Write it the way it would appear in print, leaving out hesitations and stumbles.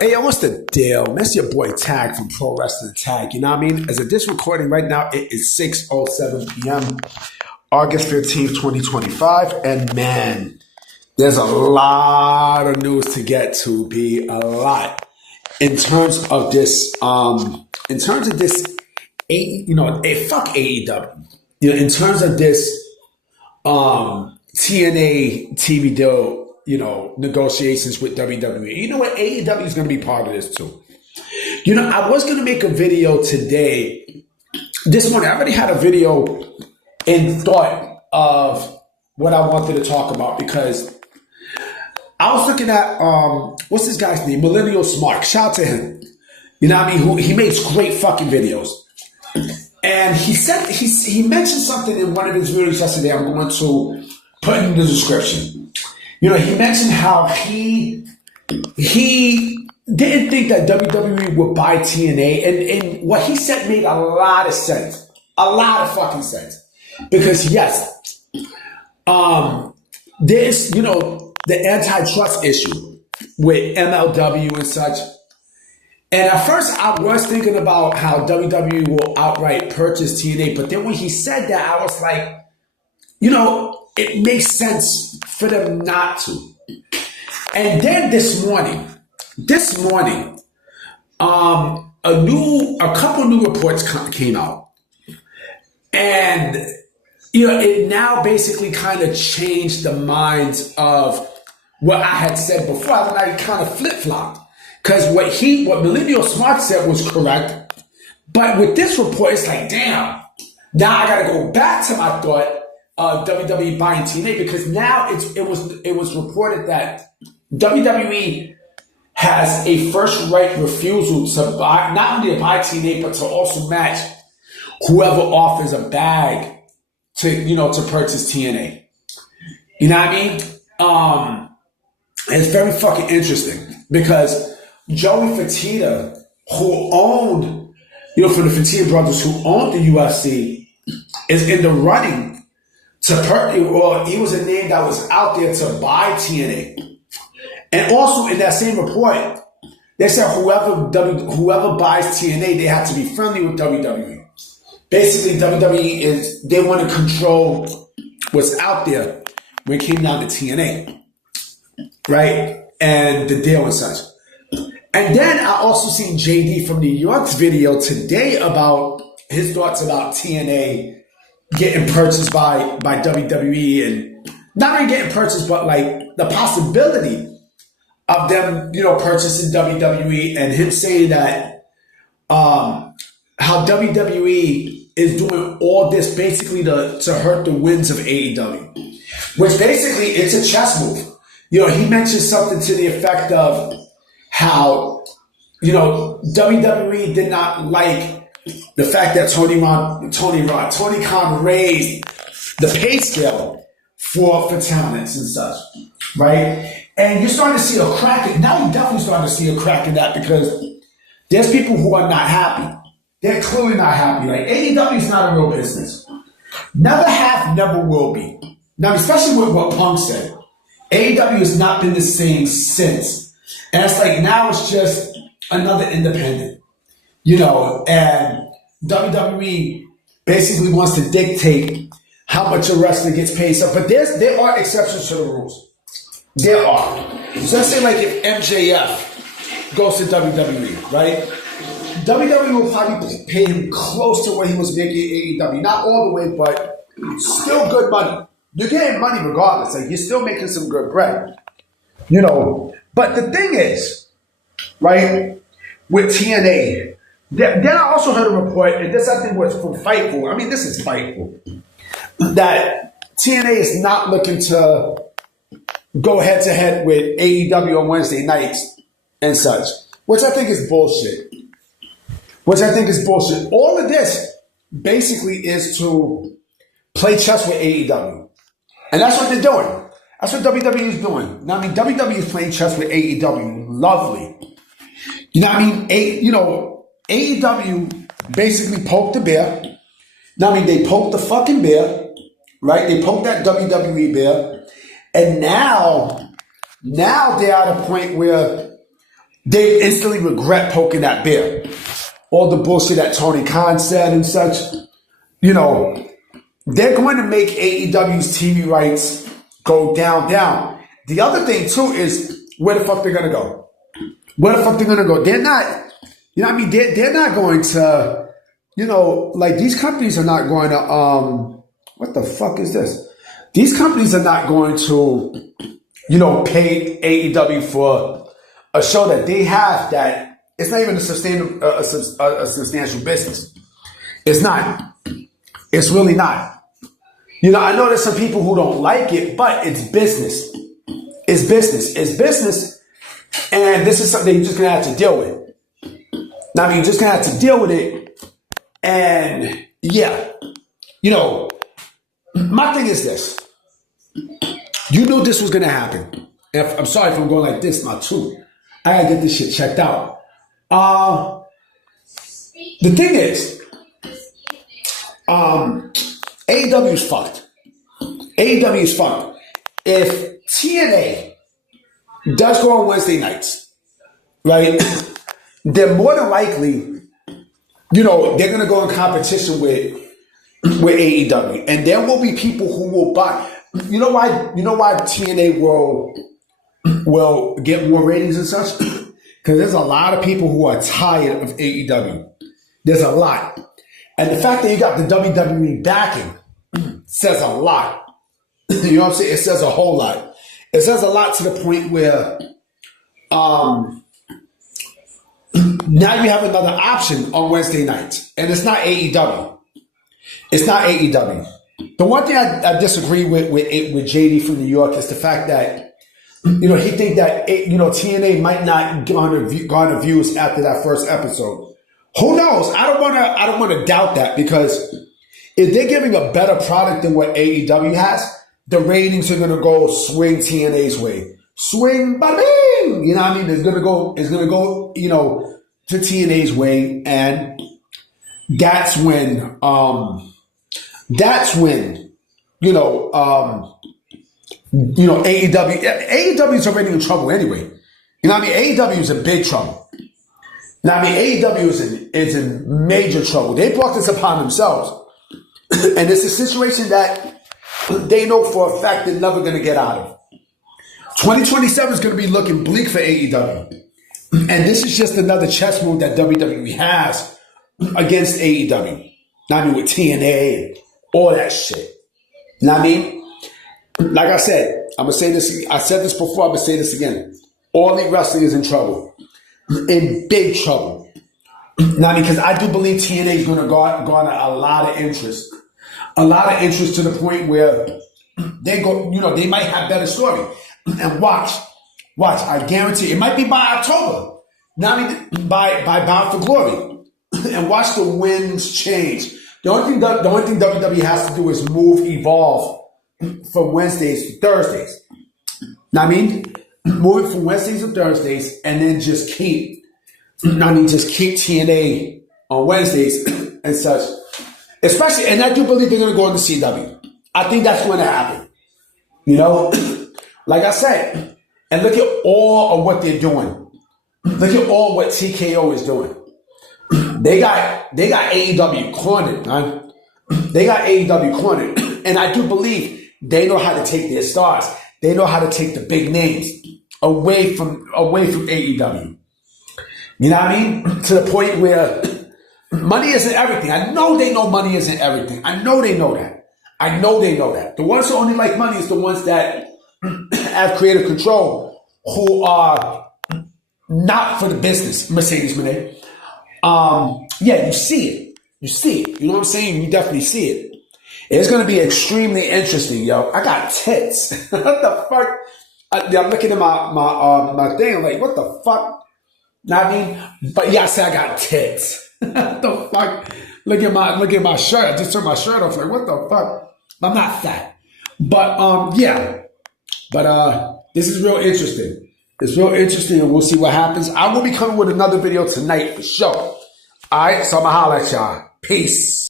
Hey, what's the deal? That's your boy Tag from Pro Wrestling Tag. You know what I mean? As of this recording right now, it is 6:07 p.m., August 15th, 2025. And man, there's a lot of news to get to, be a lot. In terms of this, fuck AEW. In terms of this TNA TV deal, negotiations with WWE. You know what? AEW is going to be part of this too. I was going to make a video today. This morning, I already had a video in thought of what I wanted to talk about because I was looking at, what's this guy's name? Millennial Smart. Shout out to him. You know what I mean? He makes great fucking videos. And he mentioned something in one of his videos yesterday. I'm going to put in the description. He mentioned how he didn't think that WWE would buy TNA, and what he said made a lot of sense, a lot of fucking sense, because yes, there's the antitrust issue with MLW and such, and at first I was thinking about how WWE will outright purchase TNA, but then when he said that, I was like, it makes sense for them not to. And then this morning, a couple new reports came out, and it now basically kind of changed the minds of what I had said before. I kind of flip flopped because what Millennial Smart said was correct, but with this report, it's like, damn. Now I got to go back to my thought. WWE buying TNA, because now it was reported that WWE has a first right refusal to buy, not only to buy TNA, but to also match whoever offers a bag to purchase TNA. You know what I mean? It's very fucking interesting because Joey Fertitta, who owned, for the Fertitta brothers who owned the UFC, is in the running he was a name that was out there to buy TNA. And also in that same report, they said whoever buys TNA, they have to be friendly with WWE. Basically, WWE they want to control what's out there when it came down to TNA. Right? And the deal and such. And then I also seen JD from New York's video today about his thoughts about TNA getting purchased by WWE, and not only getting purchased, but like the possibility of them, purchasing WWE, and him saying that how WWE is doing all this basically to hurt the wins of AEW, which basically it's a chess move. He mentioned something to the effect of how WWE did not like the fact that Tony Khan raised the pay scale for talents and such, right? And you're starting to see a crack. Now you're definitely starting to see a crack in that because there's people who are not happy. They're clearly not happy. Like AEW is not a real business. Never have, never will be. Now, especially with what Punk said, AEW has not been the same since. And it's like now it's just another independent. And WWE basically wants to dictate how much a wrestler gets paid. So, but there are exceptions to the rules. There are. So let's say like if MJF goes to WWE, right? WWE will probably pay him close to what he was making at AEW. Not all the way, but still good money. You're getting money regardless. Like you're still making some good bread. But the thing is, right, with TNA, then I also heard a report, and this I think was from Fightful. I mean, this is Fightful, that TNA is not looking to go head to head with AEW on Wednesday nights and such, which I think is bullshit. All of this basically is to play chess with AEW, and that's what they're doing. That's what WWE is doing. Now, I mean, WWE is playing chess with AEW. Lovely. AEW basically poked the bear. Now, I mean, they poked the fucking bear, right? They poked that WWE bear. And now they're at a point where they instantly regret poking that bear. All the bullshit that Tony Khan said and such, you know, they're going to make AEW's TV rights go down. The other thing, too, is where the fuck they're going to go. Where the fuck they're going to go. They're not, you know what I mean? They're not going to, you know, like these companies are not going to, what the fuck is this? These companies are not going to, you know, pay AEW for a show that they have that it's not even a substantial business. It's not. It's really not. You know, I know there's some people who don't like it, but it's business. It's business. It's business. And this is something you're just going to have to deal with. Now, I mean, you're just going to have to deal with it. And, yeah, you know, my thing is this. You knew this was going to happen. And I'm sorry if I'm going like this, not true. I got to get this shit checked out. The thing is, AEW is fucked. AEW is fucked. If TNA does go on Wednesday nights, right, then more than likely, you know, they're going to go in competition with AEW. And there will be people who will buy. You know why TNA will get more ratings and such? Because there's a lot of people who are tired of AEW. There's a lot. And the fact that you got the WWE backing says a lot. You know what I'm saying? It says a whole lot. It says a lot to the point where now you have another option on Wednesday nights. And it's not AEW. It's not AEW. The one thing I disagree with JD from New York is the fact that, you know, he think that, you know, TNA might not garner views after that first episode. Who knows? I don't want to doubt that, because if they're giving a better product than what AEW has, the ratings are going to go swing TNA's way. Swing, bada bing! You know what I mean? It's going to go, you know, to TNA's way, and that's when, you know, AEW is already in trouble anyway. You know what I mean? AEW is in big trouble. Now, I mean, AEW is in major trouble. They brought this upon themselves. And it's a situation that they know for a fact they're never going to get out of. 2027 is going to be looking bleak for AEW. And this is just another chess move that WWE has against AEW. Now, I mean, with TNA and all that shit. You know what I mean? Like I said, I'm going to say this. I said this before. I'm going to say this again. All Elite Wrestling is in trouble. In big trouble. Now, because I do believe TNA is going to garner a lot of interest. A lot of interest to the point where they go, you know, they might have better story. And watch, I guarantee it might be by October. Not by Bound for Glory. And watch the winds change. The only thing WWE has to do is evolve from Wednesdays to Thursdays. Now, I mean, move it from Wednesdays to Thursdays, and then just keep TNA on Wednesdays and such. Especially, and I do believe they're going to go into CW. I think that's going to happen. You know, like I said, and look at all of what they're doing. Look at all what TKO is doing. They got AEW cornered, man. They got AEW cornered. And I do believe they know how to take their stars. They know how to take the big names away from AEW. You know what I mean? To the point where money isn't everything. I know they know money isn't everything. I know they know that. The ones who only like money is the ones that have creative control, who are not for the business. Mercedes Moné. Yeah, you see it. You know what I'm saying? You definitely see it. It's going to be extremely interesting, yo. I got tits. What the fuck? I'm looking at my thing. I'm like, what the fuck? Know what I mean? But yeah, I say I got tits. What the fuck? Look at my shirt. I just turned my shirt off. Like, what the fuck? I'm not fat. But yeah. But this is real interesting. It's real interesting, and we'll see what happens. I will be coming with another video tonight for sure. All right, so I'm going to holler at y'all. Peace.